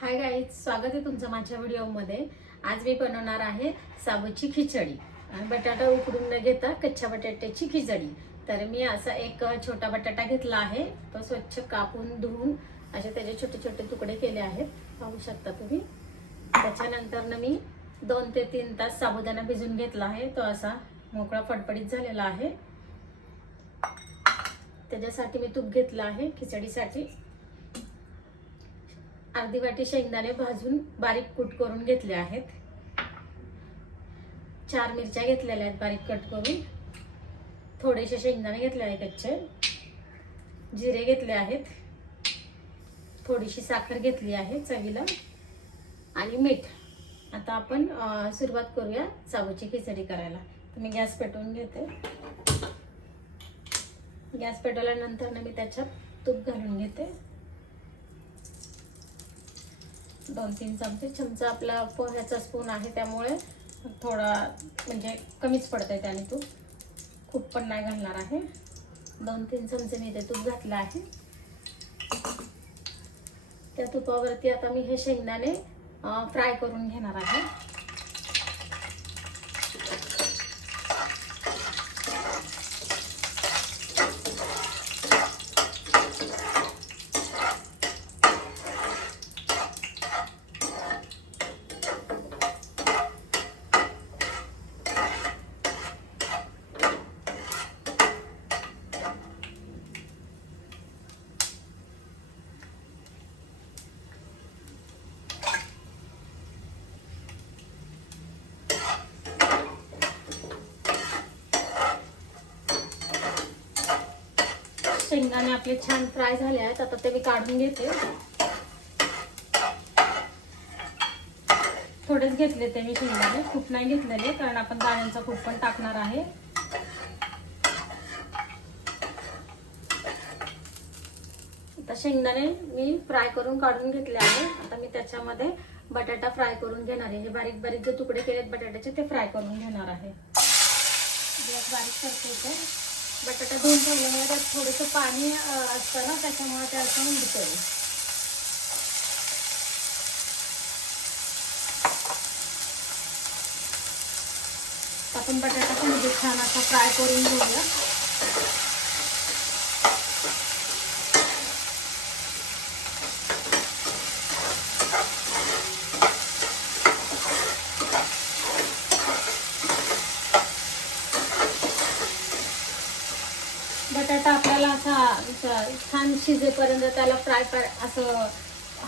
Hi guys स्वागत आहे तुमचं माझ्या व्हिडिओमध्ये. आज मी बनवणार आहे साबूची खिचडी. आणि बटाटा उकडून न घेता कच्च्या बटाट्याची खिचडी. तर मी असा एक छोटा बटाटा घेतला आहे. तो स्वच्छ कापून धुवून असे त्याचे छोटे छोटे तुकडे केले आहेत. पाहू शकता तुम्ही. त्याच्यानंतर मी दोन ते तीन तास साबुदाणा भिजून घेतला आहे. तो असा मोकळा फडफडीत झालेला आहे. त्याच्यासाठी मी तूप घेतलं आहे खिचडीसाठी. अर्धी वाटी शेंगदाणे भाजून बारीक कूट करून घेतले आहेत. चार मिरच्या घेतलेल्या आहेत बारीक कट करून. थोडेसे शेंगदाणे घेतले आहे कच्चे. जिरे घेतले आहेत. थोडीशी साखर घेतली आहे चवीला. आणि मीठ. आता आपण सुरुवात करूया साबूची खिचडी करायला. तर मी गॅस पेटवून घेते. गॅस पेटवल्यानंतर मी त्याच्यात तूप घालून घेते. दोन तीन चमचे. चमचा आपला पोह्याचा स्पून आहे त्यामुळे थोडा म्हणजे कमीच पडतं आहे त्याने तूप. खूप पण नाही घालणार आहे. दोन तीन चमचे मी ते तूप घातलं आहे. त्या तुपावरती आता मी हे शेंगदाणे फ्राय करून घेणार आहे. शेंगदाणे आपले छान फ्राय झाले आहेत. आता ते मी काढून घेते. थोडेच घेतले ते मी शेंगदाणे खूप नाही घेतलेले कारण आपण दाण्यांचा खूप पण टाकणार आहे. आता शेंगदाणे मी फ्राय करून काढून घेतले आहे. आता मी त्याच्यामध्ये बटाटा फ्राय करून घेणार आहे. हे बारीक बारीक जे तुकडे केलेत बटाट्याचे ते फ्राय करून घेणार आहे. बारीक करते बटाटा धुवून ठेवल्यामुळे त्यात थोडंसं पाणी असतं ना त्याच्यामुळे ते असं उडतं आपण बटाटा पण छान असा फ्राय करून घेऊया. बटाटा आपल्याला असा छान शिजेपर्यंत त्याला फ्राय असं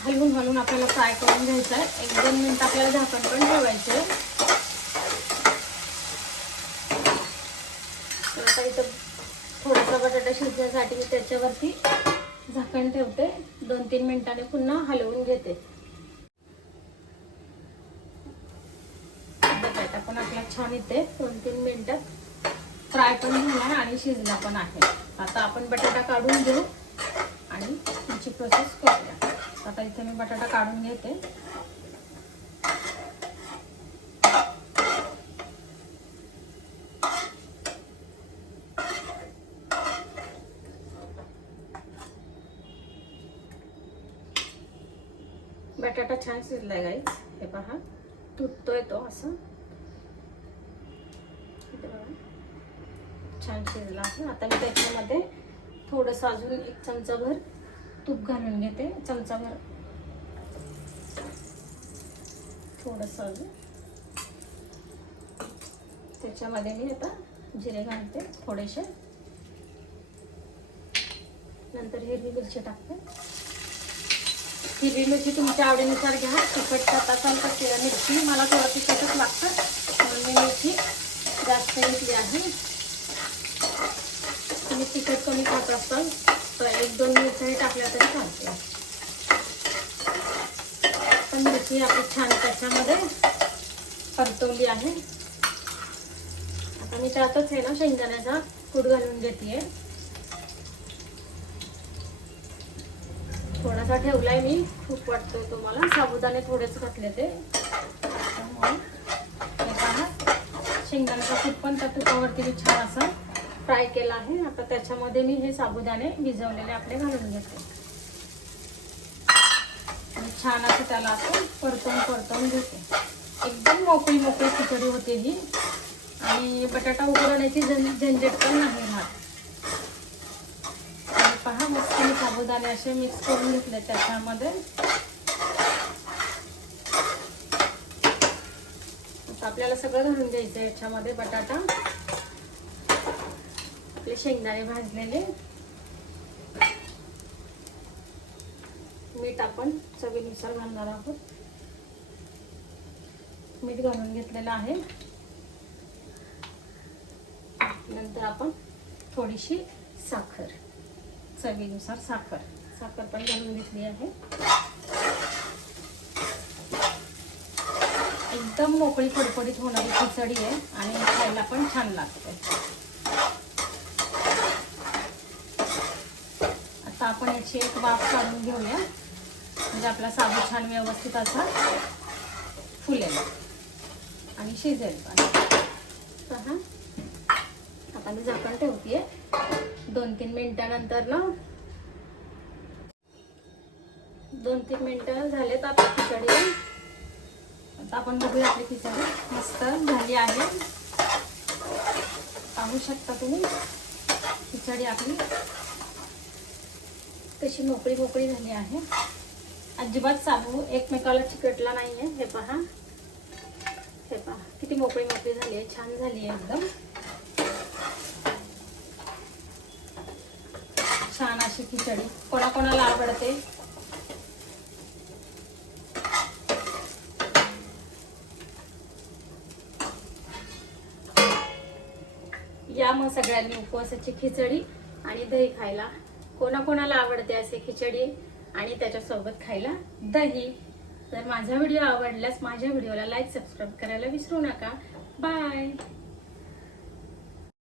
हलवून हलवून आपल्याला फ्राय करून घ्यायचं आहे. एक दोन मिनिट आपल्याला झाकण पण ठेवायचं आहे. आता इथं थोडासा बटाटा शिजण्यासाठी मी त्याच्यावरती झाकण ठेवते. दोन तीन मिनिटांनी पुन्हा हलवून घेते. बटाटा पण आपला छान येते. दोन तीन मिनिटात फ्राय पण झाला आणि शिजला पण आहे. आता आपण बटाटा काढून घेऊ आणि तुमची प्रोसेस करूया. आता इथे मी बटाटा काढून घेते. बटाटा छान शिजलाय गाईच हे पहा. तुटतोय तो असं. छान शिजला आहे आता मी त्याच्यामध्ये थोडंसं अजून एक चमचाभर तूप घालून घेते. चमचाभर थोडंसं अजून. त्याच्यामध्ये मी आता जिरे घालते थोडेसे. नंतर हिरवी मिरची टाकते. हिरवी मिरची तुमच्या आवडीनुसार घ्या. तिखट खात असाल तर ते मिरची. मला थोडं तिखटच लागतं. म्हणून मी मिरची जास्त घेतली आहे. तुम्ही तिखट कमी खात असाल तर एक दोन मिरच्याही टाकल्या तरी चालते पण मिरची आपली छान त्याच्यामध्ये परतवली आहे. आता मी त्यातच आहे ना शेंगदाण्याचा कूट घालून घेते थोडासा ठेवलाय मी खूप वाटतोय तुम्हाला. साबुदाणे थोडेच घातले ते. शेंगदाण्याचा कूट पण त्या तुपावरती छान असा फ्राय केला आहे. आता त्याच्यामध्ये मी हे साबुदाणे भिजवलेले आपले घालून घेते. आणि छान असं त्याला आपण परतवून परतवून घेते. एकदम मोकळी मोकळी खिचडी होते ही. आणि बटाटा उकडवण्याची झं झंझट पण नाही राहत. पहा मस्त मी साबुदाणे असे मिक्स करून घेतले त्याच्यामध्ये. आपल्याला सगळं घालून द्यायचं याच्यामध्ये बटाटा. आपले शेंगदाणे भाजलेले. मीठ आपण चवीनुसार घालणार आहोत. मीठ घालून घेतलेलं आहे. नंतर आपण थोडीशी साखर चवीनुसार साखर. साखर पण घालून घेतली आहे. एकदम मोकळी फडफडीत होणारी खिचडी आहे आणि खायला पण छान लागते. आपण याची एक वाफ काढून घेऊया. म्हणजे आपला साबू छान व्यवस्थित असा फुलेल. आणि शिजेल पण. पहा. आता मी झाकण ठेवतेय. दोन तीन मिनिटानंतर ना. दोन तीन मिनिटं झालेत आपली खिचडी. आता आपण बघूया आपली खिचडी. मस्त झाली आहे. पाहू शकता तुम्ही? खिचडी आपली. कशी मोकळी मोकळी झाली आहे. अजिबात साबू एकमेकाला चिकटला नाहीये. हे पहा. हे पहा. किती मोकळी मोकळी झाली आहे. छान झाली आहे एकदम. छान अशी खिचडी. कोणाकोणाला आवडते? या मग सगळ्यांनी उपवासाची खिचडी आणि दही खायला. कोणाकोणाला आवडते असे खिचडी आणि त्याच्यासोबत खायला दही. तर माझा व्हिडिओ आवडल्यास माझ्या व्हिडिओला लाईक सबस्क्राईब करायला विसरू नका. बाय.